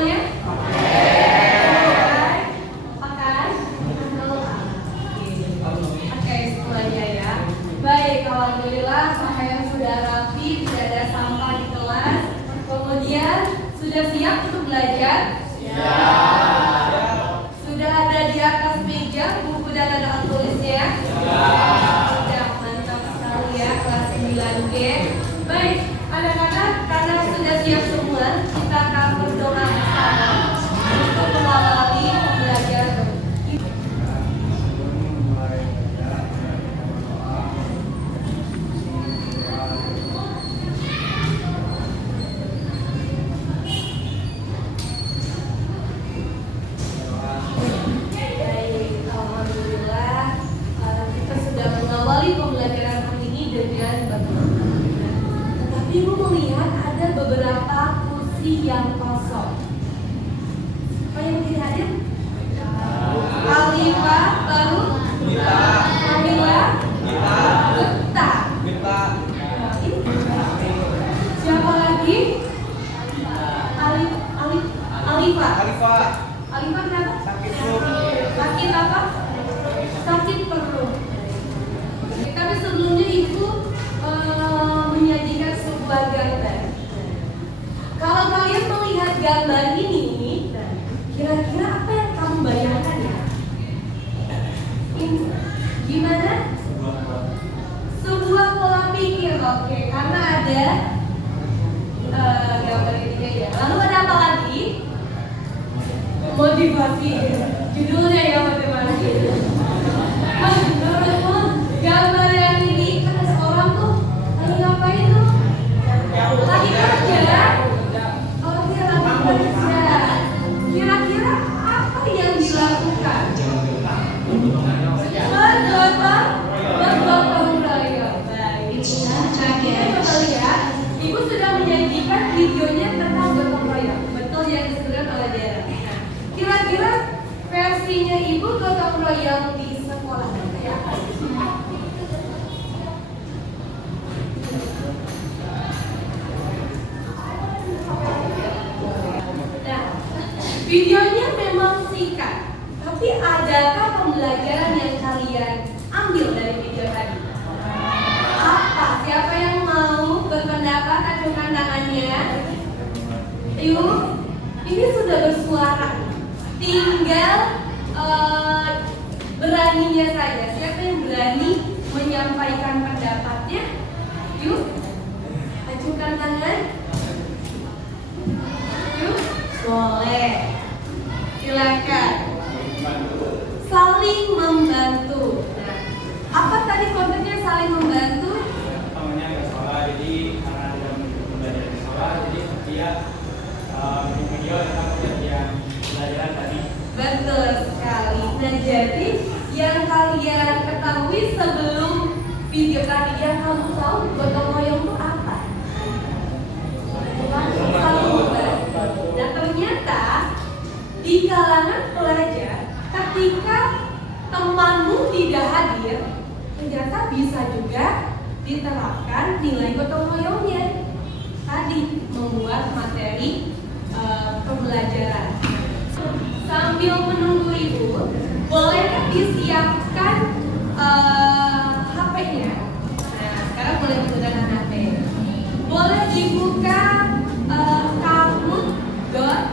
semuanya? Makan? Oke, semuanya ya. Baik, alhamdulillah pakaian sudah rapi, tidak ada sampah di kelas. Kemudian sudah siap untuk belajar? Sudah ada di atas meja buku dan ada alat tulisnya? Sudah, mantap sekali ya, kelas 9G. Baik, anak-anak, karena sudah siap semua, kita akan berdoa bersama untuk mengawali pembelajaran. Pembelajaran hari ini dengan berdoa. Tetapi Ibu melihat ada beberapa kursi yang kosong. Apa yang tidak hadir? Alifah, baru Alifah, Geta. Siapa lagi? Alifah. Alifah kenapa? Sakit apa? Sakit perut. Tapi sebelumnya Ibu menyajikan sebuah gambar. Kalau kalian melihat gambar ini, kira-kira apa yang kamu bayangkan ya? Gimana? Sebuah pola pikir, oke. Karena ada gambar ini ya. Lalu ada apa lagi? Motivasi. Judulnya ya motivasi. Gambar yang ini kan seorang tuh lagi ngapain tuh? Lagi kerja. Oke, lagi kerja. Kira-kira apa yang dilakukan? Bergotong royong. Baik. Kita coba lihat. Ibu sudah menyajikan videonya tentang gotong royong. Betul yang disebutkan oleh Dera. Kira-kira versinya Ibu gotong royong di sekolah kayak apa? Videonya memang singkat, tapi adakah pembelajaran yang kalian ambil dari video tadi? Apa? Siapa yang mau berpendapat? Acungkan tangannya. Yuk, ini sudah bersuara. Tinggal beraninya saja. Siapa yang berani menyampaikan pendapatnya? Yuk, acungkan tangan. Yuk, boleh. Silakan. Saling membantu. Nah, apa tadi kontennya saling membantu? Temannya ke sekolah, jadi karena tidak belajar di sekolah, jadi dia bikin video tentang pengertian pelajaran tadi. Betul sekali. Nah, jadi yang kalian ketahui sebelum video tadi, yang kamu tahu gotong royong itu apa? Saling membantu. Nah, ternyata di kalangan pelajar, ketika temanmu tidak hadir, ternyata bisa juga diterapkan nilai gotong royongnya. Tadi membuat materi pembelajaran. Sambil menunggu Ibu, bolehkah disiapkan HP-nya? Nah, sekarang boleh menggunakan HP. Boleh dibuka kahoot.it.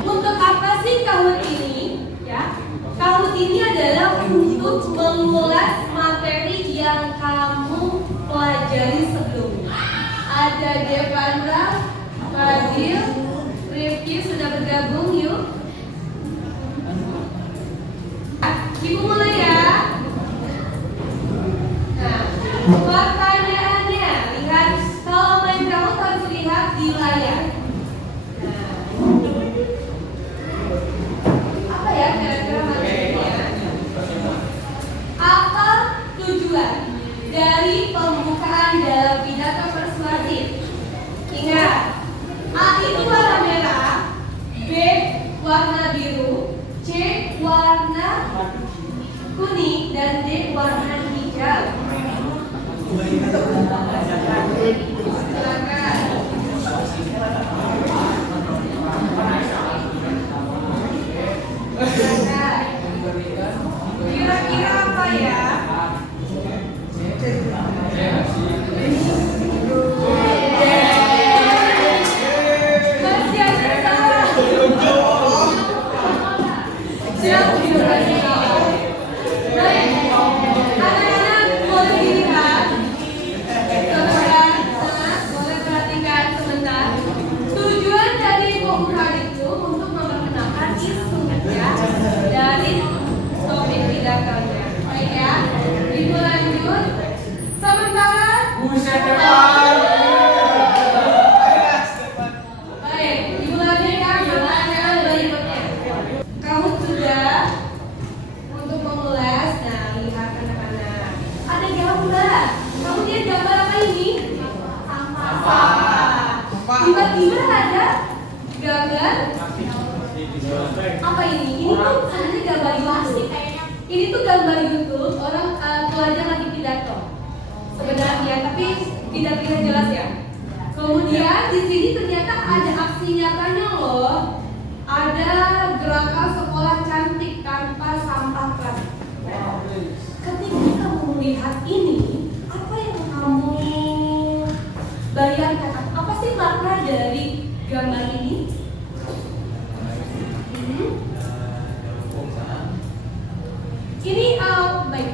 Untuk apa sih Kahoot ini? Ya, Kahoot ini adalah untuk mengulas materi yang kamu pelajari sebelumnya. Ada Devandra, Fadil, Rifki sudah bergabung, yuk. Ibu mulai ya. Nah, pertanyaannya, lihat kalau main Kahoot harus lihat di layar. Apa ya kira-kira materinya? Apa tujuan dari pembukaan dalam pidato persuasif? Ingat, A itu warna merah, B warna biru, C warna kuning, dan D warna hijau. Silakan. Apa ini? Ini tuh sebenarnya gambar YouTube. Ini tuh gambar YouTube orang pelajar lagi pidato. Sebenarnya, tapi tidak terlihat jelas ya. Kemudian di sini ternyata ada aksi nyatanya loh. Ada gerakan sekolah cantik tanpa sampah plastik. Ketika kamu melihat ini, apa yang kamu bayangkan? Apa sih makna dari gambar ini? Ini baik,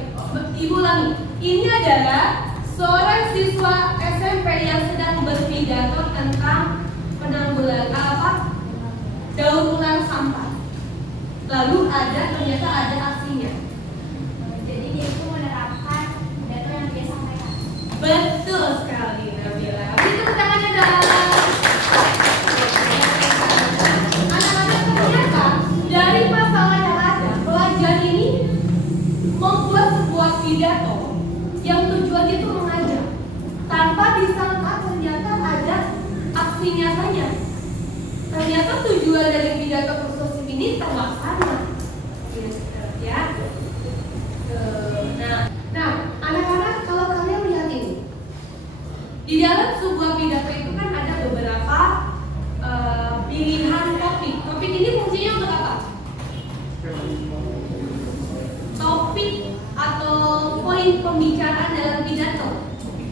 Ibu ulangi. Ini adalah seorang siswa SMP yang sedang berpidato tentang penanggulangan daur ulang sampah. Lalu ternyata ada aksinya. Jadi dia itu menerapkan data yang dia sampaikan. Betul sekali, Nabila. Itu tangannya dalam. Anak-anak ternyata dari masalah yang ada, pelajar ini membuat sebuah pidato yang tujuannya itu mengajar. Tanpa disangka ternyata ada aksi nyatanya. Ternyata tujuan dari pidato persuasif ini terlaksana. Ya. Nah, anak-anak kalau kalian lihat ini, di dalam sebuah pidato itu kan ada beberapa pilihan topik. Topik ini fungsinya untuk apa? Topik atau poin pembicaraan dalam pidato.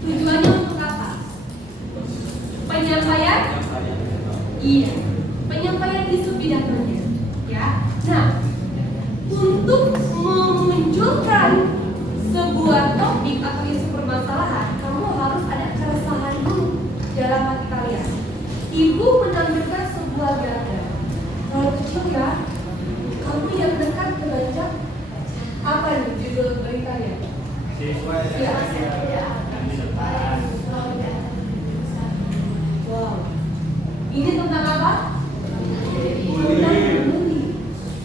Tujuannya untuk apa? Penyampaian? Iya, penyampaian isu pidatonya. Ya. Nah, untuk memunculkan sebuah topik atau isu permasalahan, kamu harus ada keresahan dulu dalam hati kalian. Ibu menampilkan sebuah gambar. Kalau kecil ya, kamu yang dekat ke baca apa nih judul beritanya? Siswa Ya. Wow. Ini tentang apa? Tentang bully.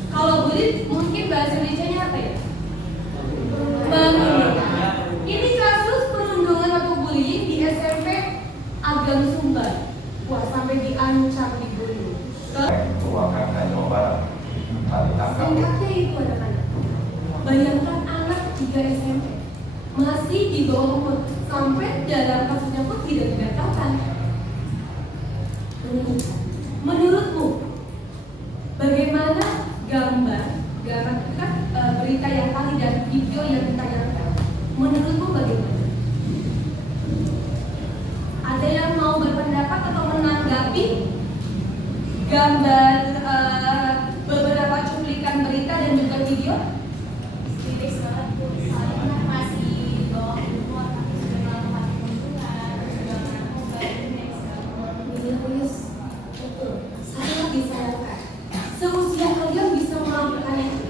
Kalau bully mungkin bahasa Indonesianya apa ya? Menunduk. Ini kasus perundungan atau bullying di SMP Agam Sumbar. Wah, sampai diancam dibunuh. Purwakarta Jawa Barat ditangkap. Singkatnya itu anak-anak. Bayangkan anak 3 SMP masih di bawah umur, sampai dalam kasusnya pun tidak dibatalkan. Menurutmu bagaimana gambar itu kan berita yang kali dan video yang ditayangkan? Menurutmu bagaimana? Ada yang mau berpendapat atau menanggapi gambar beberapa cuplikan berita dan juga video? Titik banget tuh, soalnya masih di bawah umur tapi sudah melakukan perundungan, sudah melakukan indeks. Yes, betul. Sangat disayangkan. Seusia kalian bisa melakukan itu,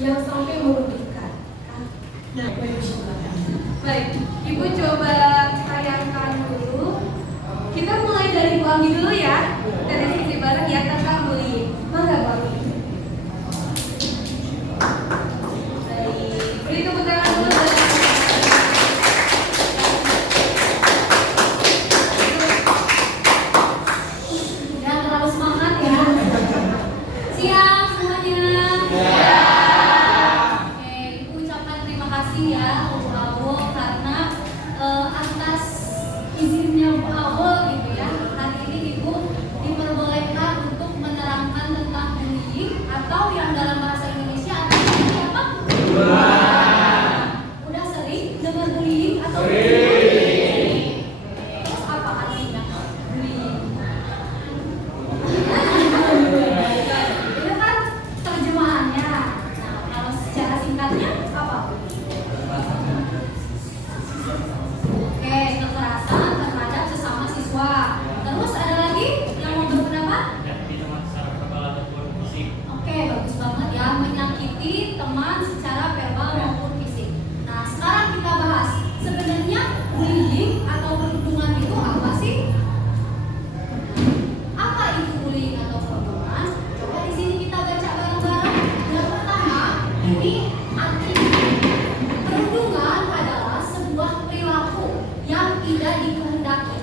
yang sampai merugikan. Nah, baik, Ibu coba tayangkan dulu. Kita mulai dari Bu Anggi dulu ya. Kita diskusi bareng ya tentang bullying. Mangga Bu Anggi. Baik, beri tepuk tangan dulu. Jangan terlalu semangat ya. Siap semuanya. Oke, Ibu ucapkan terima kasih ya untuk Awo karena atas izinnya Bu Awo gitu ya. Hari ini Ibu diperbolehkan untuk menerangkan tentang bullying atau yang dalam bahasa Indonesia artinya apa? Udah sering dengar bullying atau terus apa artinya bullying? Itu kan terjemahannya. Nah, kalau secara singkatnya apa? Oke, kekerasan terhadap sesama siswa. Terus ada lagi yang mau berpendapat? Menyakiti teman secara verbal ataupun fisik. Oke, bagus banget ya, menyakiti teman secara verbal maupun fisik. Nah, sekarang kita bahas sebenarnya bullying atau perundungan itu apa sih? Apa itu bullying atau perundungan? Coba di sini kita baca bareng-bareng. Yang pertama, ini arti perundungan adalah sebuah perilaku yang tidak dikehendaki.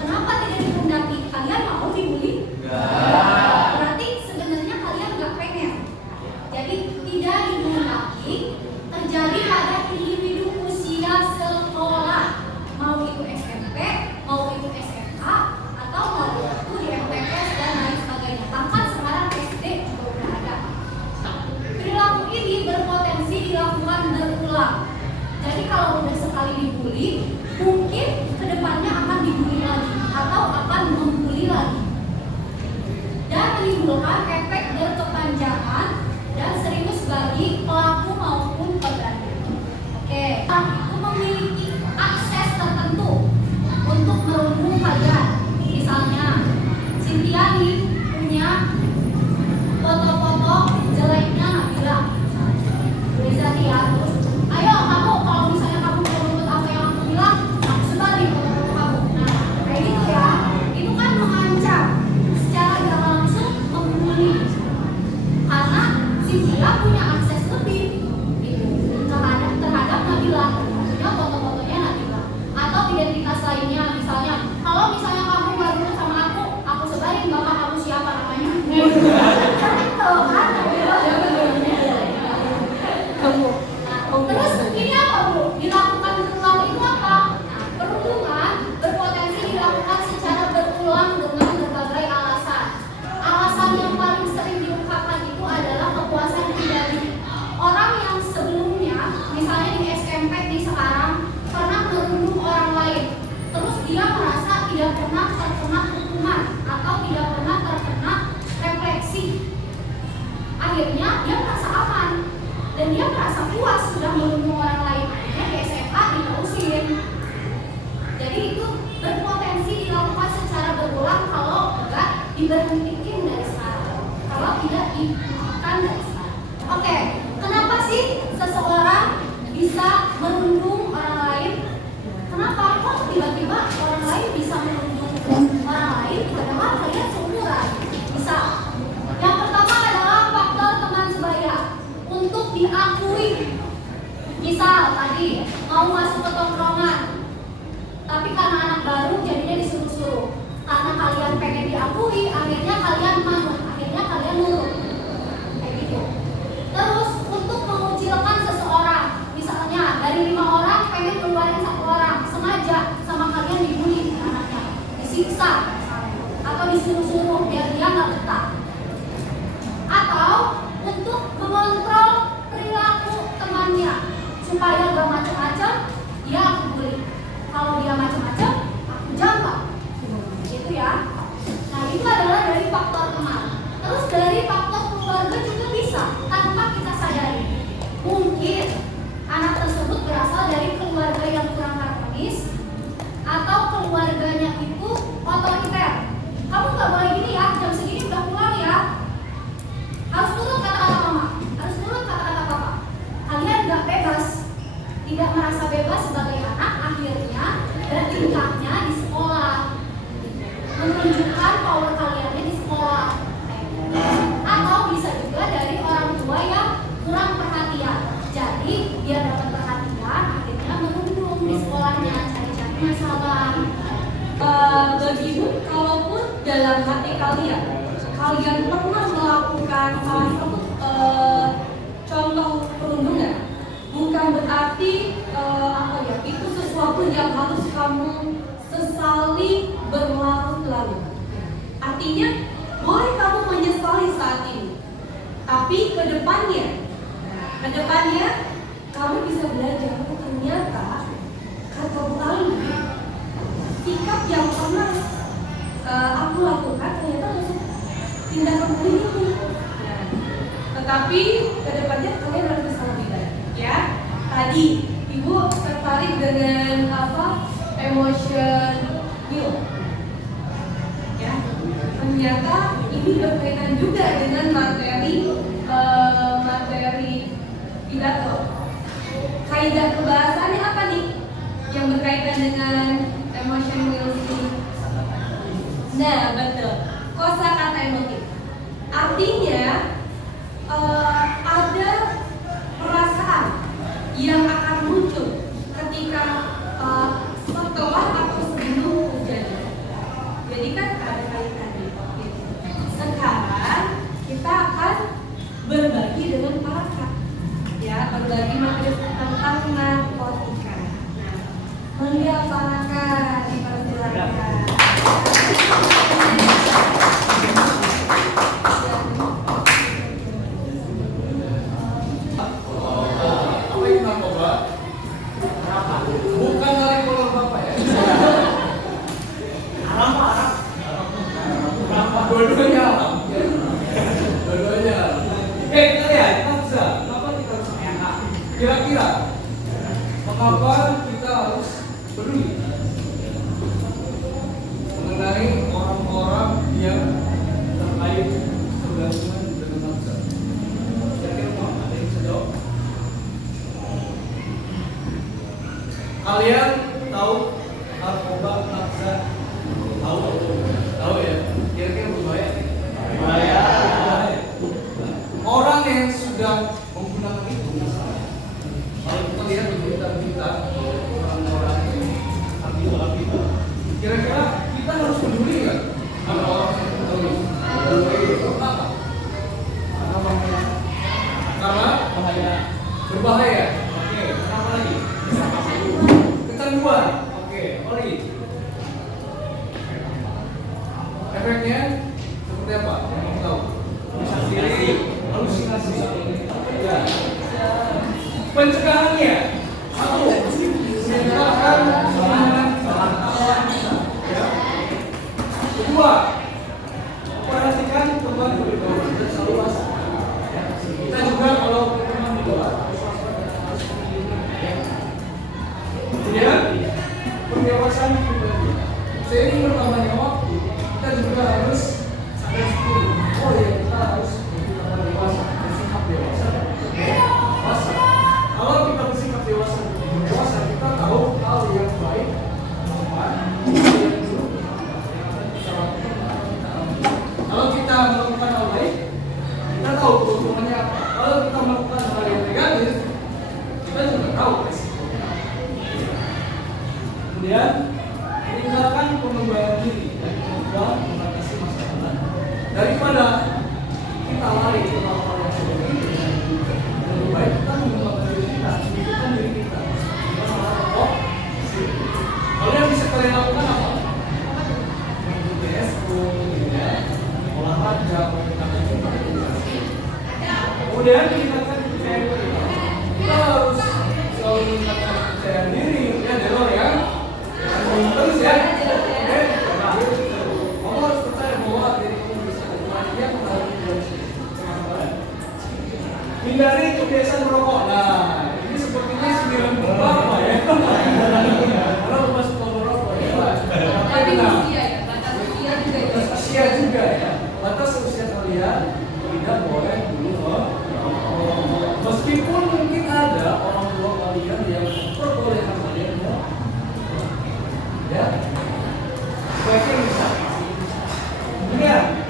Kenapa tidak dikehendaki? Kalian mau dibully? Berarti sebenarnya kalau udah sekali dibully, mungkin kedepannya akan dibully lagi atau akan membuli lagi, dan menimbulkan efek berkepanjangan dan serius bagi pelaku maupun korbannya. Oke, pelaku memiliki akses tertentu untuk merundung kalian. Misalnya, Cynthia nih punya foto-foto jeleknya Nabila. Berarti ya, terus ayo kamu kalau misalnya kamu mau menuntut apa yang aku bilang, aku sebarin foto-foto kamu. Nah, kayak gitu ya. Itu kan mengancam, secara tidak langsung membuli. Karena Cynthia punya akses lebih gitu, terhadap Nabila, maksudnya foto-fotonya Nabila atau identitas lainnya. Misalnya, kalau misalnya kamu nggak nurut sama aku sebarin bapak kamu siapa namanya. Kan itu kan Nabila. Terus ini apa Bu? Dilakukan berulang itu apa? Nah, perundungan berpotensi dilakukan secara berulang dengan berbagai alasan. Alasan yang paling sering diungkapkan itu adalah kepuasan pribadi. Orang yang sebelumnya, misalnya di SMP di sekarang, pernah merundung orang lain. Terus dia merasa tidak pernah terkena hukuman atau tidak pernah terkena refleksi. Akhirnya dia merasa aman dan dia merasa puas sudah merundung orang lain. Akhirnya di SMA diterusin. Jadi itu berpotensi dilakukan secara berulang kalau enggak diberhentikan dari sekarang, kalau tidak dihentikan dari sekarang. Oke, kenapa sih seseorang bisa merundung orang lain? Kenapa kok tiba-tiba orang lain bisa merundung orang lain padahal kalian seumuran? Bisa. Yang pertama adalah faktor teman sebaya. Untuk diakui, misal tadi mau masuk ke tongkrongan, tapi karena anak baru jadinya disuruh-suruh. Karena kalian pengen diakui, akhirnya kalian manut, akhirnya kalian nurut, kayak gitu. Terus untuk mengucilkan seseorang, misalnya dari 5 orang pengen keluarin 1 orang, sengaja sama kalian dibully anaknya, disiksa atau disuruh-suruh biar dia nggak betah. Atau untuk mengontrol perilaku temannya supaya gak macam-macam, dia aku bully. Kalau dia macam-macam, aku jambak. Gitu ya. Nah, itu adalah dari faktor teman. Terus dari faktor keluarga juga bisa tanpa kita sadari. Mungkin anak tersebut berasal dari keluarga yang kurang harmonis atau keluarganya itu otoriter. Kamu gak boleh gini ya, jam segini udah pulang ya. Harus nurut kata-kata mama, harus nurut kata-kata papa. Kalian gak bebas, tidak merasa bebas sebagai anak, akhirnya bertingkahnya di sekolah, menunjukkan power kaliannya di sekolah. Atau bisa juga dari orang tua yang kurang perhatian. Jadi dia dapat perhatian, akhirnya merundung di sekolahnya, cari-cari masalah. Bagi Ibu, kalaupun dalam hati kalian pernah melakukan salah satu contoh perundungan, bukan berarti itu sesuatu yang harus kamu sesali berlarut-larut. Artinya boleh kamu menyesali saat ini, tapi kedepannya kamu bisa belajar. Ternyata kata Bu Ali, sikap yang pernah aku lakukan ternyata masuk tindakan ini. Tetapi kedepannya kalian harus bisa lebih baik, ya. Tadi Ibu tertarik dengan emotion heal, ya. Ternyata ini berkaitan juga dengan materi pidato. Kaidah kebahasaannya apa nih yang berkaitan dengan emotion heal ini? Nah, betul. Kosakata emotif. Artinya ada perasaan yang akan muncul ketika setelah atau sebelum kejadian. Jadi kan ada kaitannya. Sekarang kita akan berbagi dengan para kak, ya, berbagi materi tentang narkotika. Nah, mangga para kak dipersilakan. Apa itu narkoba? sudah menggunakan itu masalah. Kalau kita lihat di berita-berita orang-orang aktivis, kira-kira kita harus peduli nggak sama orang yang peduli? Kenapa? Karena berbahaya. Oke, kenapa lagi? Kecanduan. Oke, apa lagi? Efeknya seperti apa? Yang kamu tahu? Halusinasi. Ya. Pencegahannya satu, mencegahkan serangan awan kita. Ya. Kedua, perhatikan teman bergaul dan selalu basah. Ya. Kita juga kalau teman bergaul kemudian pendewasaan pribadi. Seiring bertambahnya waktu, kita juga harus sadar sendiri. Oh ya, kita harus bersikap dewasa, bersikap dewasa. Dewasa. Kalau kita bersikap dewasa, kita tahu hal yang baik, apa yang buruk. Kalau kita melakukan hal baik, kita tahu keuntungannya apa. Kalau kita melakukan hal yang negatif, kita juga tahu resikonya. Kemudian meninggalkan pengembangan diri dan mencoba mengatasi masalah daripada kita lari ke hal-hal yang seperti ini. Lebih baik kita mengembangkan diri kita, menunjukkan diri kita. Kita salah pokok. Kalau yang bisa kalian lakukan apa? Mengikuti SO, ya, olahraga, meningkatkan organisasi. Kemudian meningkatkan kepercayaan diri. Kita harus selalu meningkatkan kepercayaan diri, ya, Delor ya. Terus ya, kamu harus percaya bahwa diri kamu bisa dia mengalami hindari kebiasaan merokok. Nah, ini sepertinya 9 berapa ya? Kalau masuk ke merokok ya. Tapi usia ya, batas usia juga ya. Batas usia juga ya. Batas usia kalian tidak boleh dulu merokok. Meskipun mungkin ada orang tua kalian yang memperbolehkan kalian merokok. Ya, baiknya bisa. Kemudian,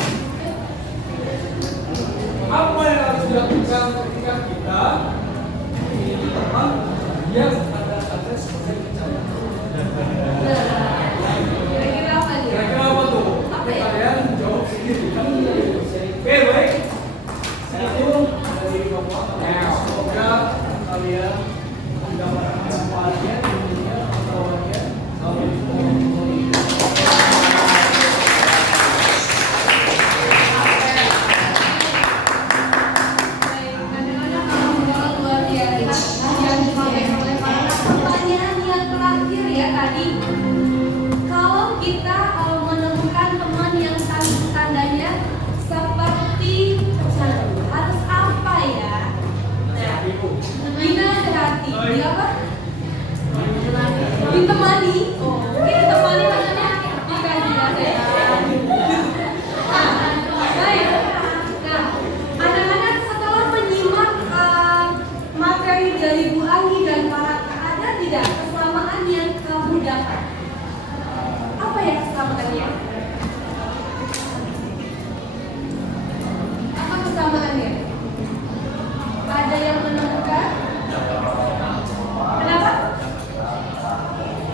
apa yang harus dilakukan ketika kita memiliki teman yang ada sebagai percaya? Kira-kira apa nih? Kira-kira apa tuh? Apa ya? Kalian jawab sendiri. Oke, baik. Itu dari Bapak. Semoga kalian mendapatkan manfaatnya, ilmunya, pengetahuannya. Kadang-kadang kalau mengolah luar biasa yang dipakai oleh para pertanyaan yang terakhir ya tadi, kalau kita menemukan teman yang tandanya seperti kecanduan, harus apa ya? Nah, dinasehati, dia apa? Ditemani, mungkin ditemani maksudnya dikasih nasihat. Baik. Nah, anak-anak setelah menyimak materi dari Bu Anggi dan para ada tidak kesamaan yang kamu dapat? Apa ya kesamaannya? Apa kesamaannya? Ada yang menemukan? Kenapa?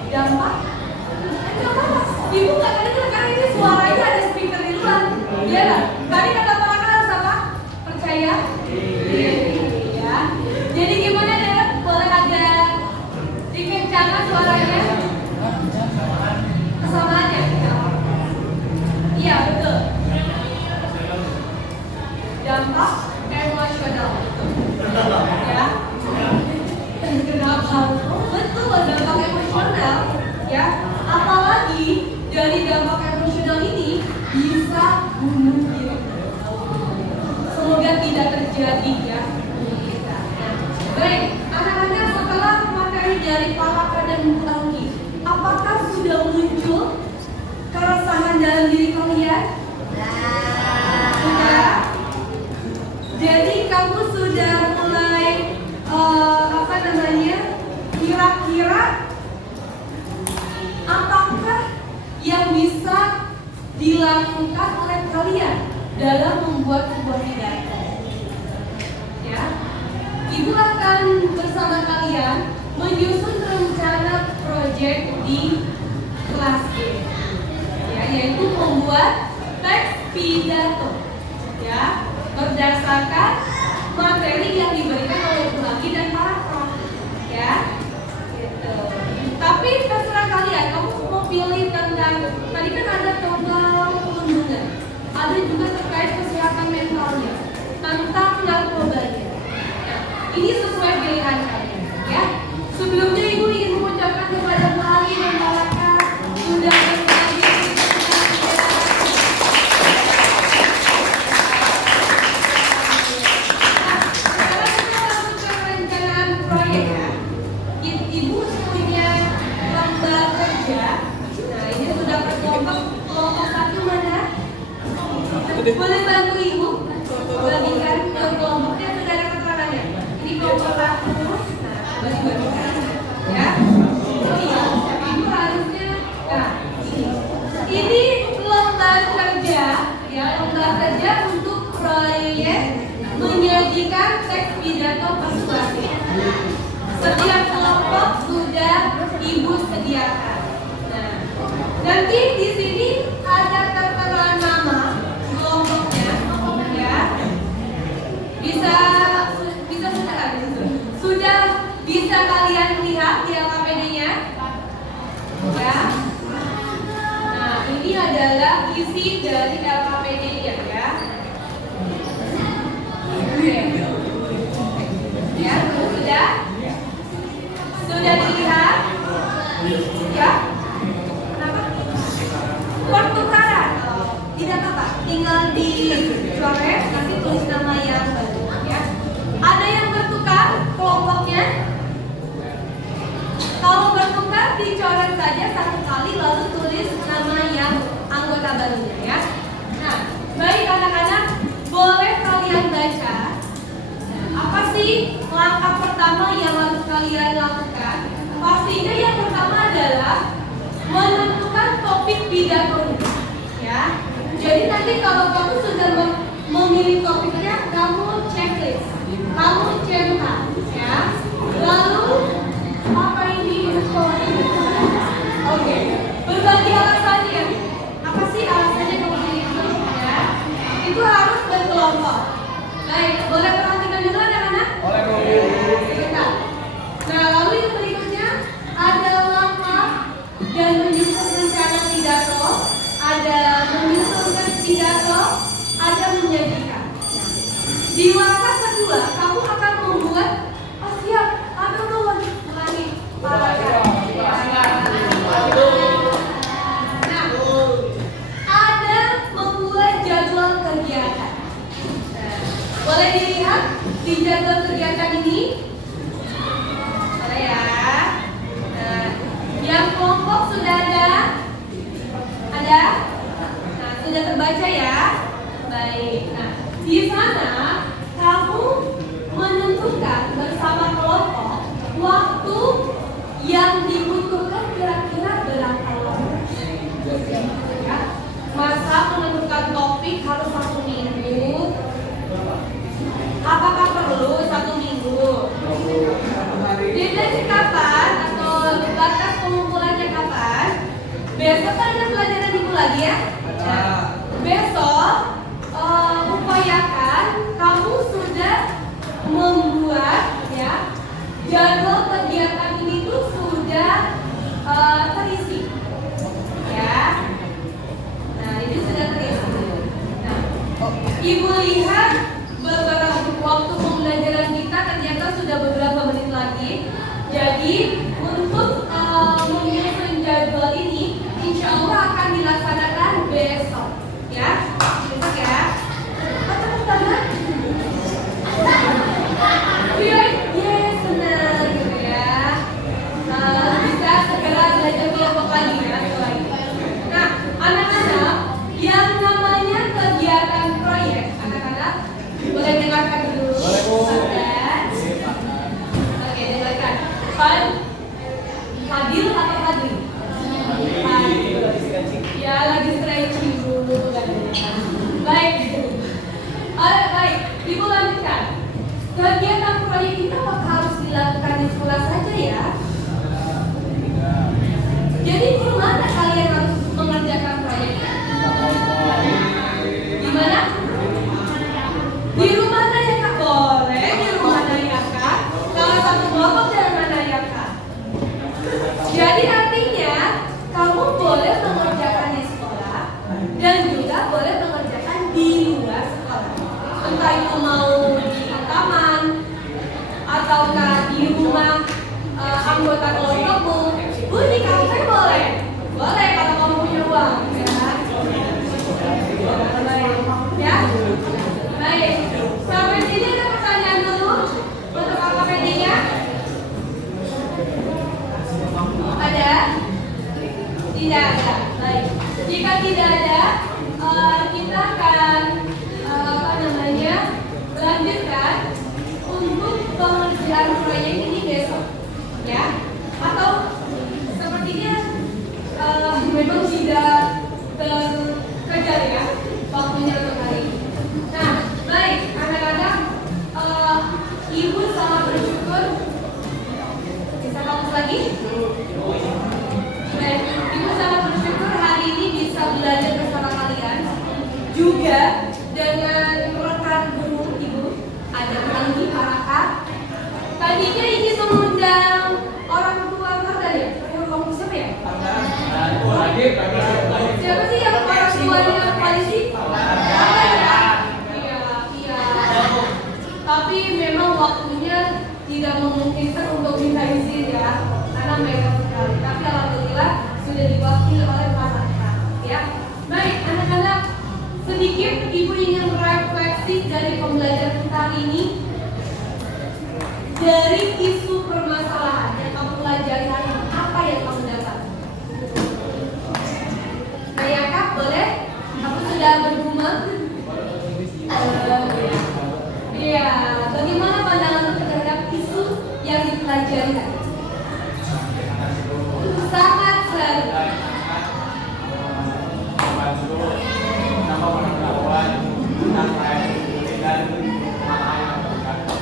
Dampak? Enggak apa-apa. Ibu nggak kedengeran karena ini suaranya ada speaker di luar. Iya lah. Tadi kata Pak Raka harus apa? Percaya diri. Ya. Jadi gimana deh? Boleh agak dikencangkan suaranya? Kesamaannya? Iya betul. Dampak emosional. Ya. Kenapa? Betul, dampak emosional. Ya. Apalagi dari dampak emosional ini bisa bunuh diri. Semoga tidak terjadi ya. Nah, baik, anak-anak setelah materi dari Pak Raka dan Bu Anggi, apakah sudah muncul keresahan dalam diri kalian? Sudah. Jadi kamu sudah mulai kira-kira apakah yang bisa dilakukan oleh kalian dalam membuat sebuah pidato? Ya, Ibu akan bersama kalian menyusun rencana proyek di kelas B, ya, yaitu membuat teks pidato, ya, berdasarkan materi yang diberikan oleh Bu Hagi dan para prof, ya, gitu. Tapi terserah kalian, kamu mau pilih tentang, tadi kan ada tentang perlindungan, ada juga terkait kesehatan mentalnya, tentang narkobanya. Ini sesuai pilihan kalian, ya. Sebelumnya Ibu ingin mengucapkan kepada Bu Hagi dan Pak Raka sudah berbagi. Sekarang kita langsung ke perencanaan proyek, ya. Ibu punya lembar kerja. Nah, ini sudah berkelompok. Kelompok satu mana? Boleh bantu Ibu bagikan ke kelompoknya, sudah ada keterangannya. Ini kelompok satu. Nah, bagi-bagikan, ya. Oh iya, Ibu harusnya. Nah, ini lembar kerja, ya, lembar kerja untuk proyek menyajikan teks pidato persuasif. Setiap kelompok sudah Ibu sediakan. Nah, nanti di sini ada tertera nama kelompoknya, ya. Bisa sudah bisa kalian lihat di LKPD-nya, ya. Nah, ini adalah isi dari LKPD-nya, ya. Oke. Ya, sudah dilihat, ya. Kenapa? Pertukaran, tidak apa-apa, tinggal dicoret, nanti tulis nama yang baru, ya. Ada yang bertukar kelompoknya? Kalau bertukar dicoret saja satu kali lalu tulis nama yang anggota barunya, ya. Nah, baik anak-anak, boleh kalian baca. Apa sih langkah pertama yang harus kalian lakukan? Pastinya yang pertama adalah menentukan topik pidato, ya. Jadi nanti kalau kamu sudah memilih topiknya, kamu checklist, kamu cetak, ya. Lalu apa ini? Oke, berbagi alasannya. Apa sih alasannya kamu pilih itu? Ya, itu harus berkelompok. Baik, boleh perhatikan dulu anak-anak? Oleh Bu. Sebentar. Nah, lalu yang berikutnya ada langkah dan menyusun rencana pidato, ada menyusun teks pidato, ada menyajikan. Nah, di langkah kedua, kamu akan membuat, oh siap, ada dulu ulangi. Nah, ada membuat jadwal kegiatan. Boleh dilihat di jadwal kegiatan ini? Boleh ya. Nah, yang kelompok sudah ada? Ada? Nah, sudah terbaca ya? Baik. Nah, di sana kamu menentukan bersama kelompok waktu yang dibutuhkan kira-kira berapa lama. Ya. Masa menentukan topik harus 1 minggu? Apakah perlu 1 minggu? Deadline kapan atau batas pengumpulannya kapan? Besok kan ada pelajaran Ibu lagi ya? Nah, besok upayakan kamu sudah membuat, ya, jadwal kegiatan ini tuh sudah terisi, ya. Nah, ini sudah terisi. Nah, Ibu lihat beberapa waktu pembelajaran kita ternyata sudah beberapa menit lagi. Jadi untuk menyusun jadwal ini, insya Allah akan dilaksanakan besok, ya. Besok ya. Tepuk tangan. Iya, senang gitu ya. Bisa segera belajar kelompok lagi ya. Nah, anak-anak, yang namanya kegiatan proyek, anak-anak boleh dengarkan dulu. Boleh, Bu. Oke, dengarkan. Fadil atau Fadli? Fadil. Ya, lagi stretching dulu kan. Baik. Baik, Ibu lanjutkan. Kegiatan proyek kita itu mau di taman ataukah di rumah anggota kelompokmu, di kafe boleh kalau kamu punya uang, ya kan? Ya, baik. Sampai sini ada pertanyaan dulu untuk AKPD-nya? Ada? Tidak ada. Baik. Jika tidak ada, kita akan lanjutkan untuk pengerjaan proyek ini besok, ya? Atau sepertinya memang tidak terkejar ya waktunya untuk hari ini. Nah, baik, anak-anak, ibu sangat bersyukur. Bisa fokus lagi? Baik, ibu sangat bersyukur hari ini bisa belajar bersama kalian, juga dengan rekan guru ibu, ada Anggi Paraka. Tadinya ingin mengundang orang tua kalian, kamu siapa ya? Siapa sih yang orang tuanya koalisi? Iya. Tapi memang waktunya tidak memungkinkan untuk minta izin ya, karena mepet sekali. Tapi alhamdulillah sudah diwakili oleh Pak Raka. Ya, baik anak-anak, sedikit ibu ingin refleksi dari pembelajaran kita hari ini. Dari isu permasalahan yang kamu pelajari hari ini, apa yang kamu dapat? Kak, boleh? Aku sudah bergumam. Iya, bagaimana pandanganmu terhadap isu yang dipelajari tadi? Sangat seru.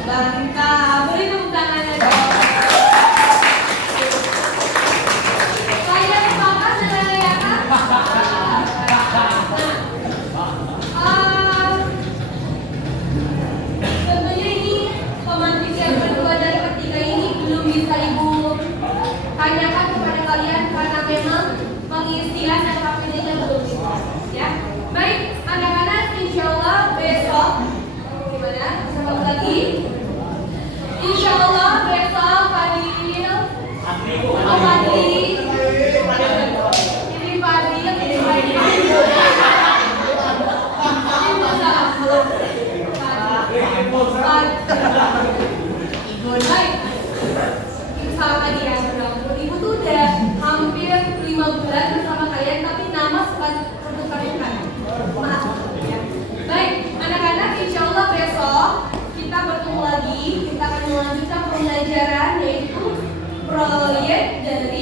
Bangka, beri tepuk tangannya dong. Saya sepakat dengan Leaka. Tentunya ini pemantik yang kedua dari ketiga ini belum bisa ibu tanyakan kepada kalian karena memang pengisian dan KPD-nya belum bisa. Ya, baik anak-anak, insya Allah besok gimana? Bisa fokus lagi? Insya Allah besok Fadil, ini baik, salah tadi ya, ibu tuh udah hampir 5 bulan bersama kalian, tapi nama suka tertukar-tukar. Maaf ya. Baik, anak-anak, insya Allah besok kita bertemu lagi. Kita akan melanjutkan pembelajaran yaitu proyek dari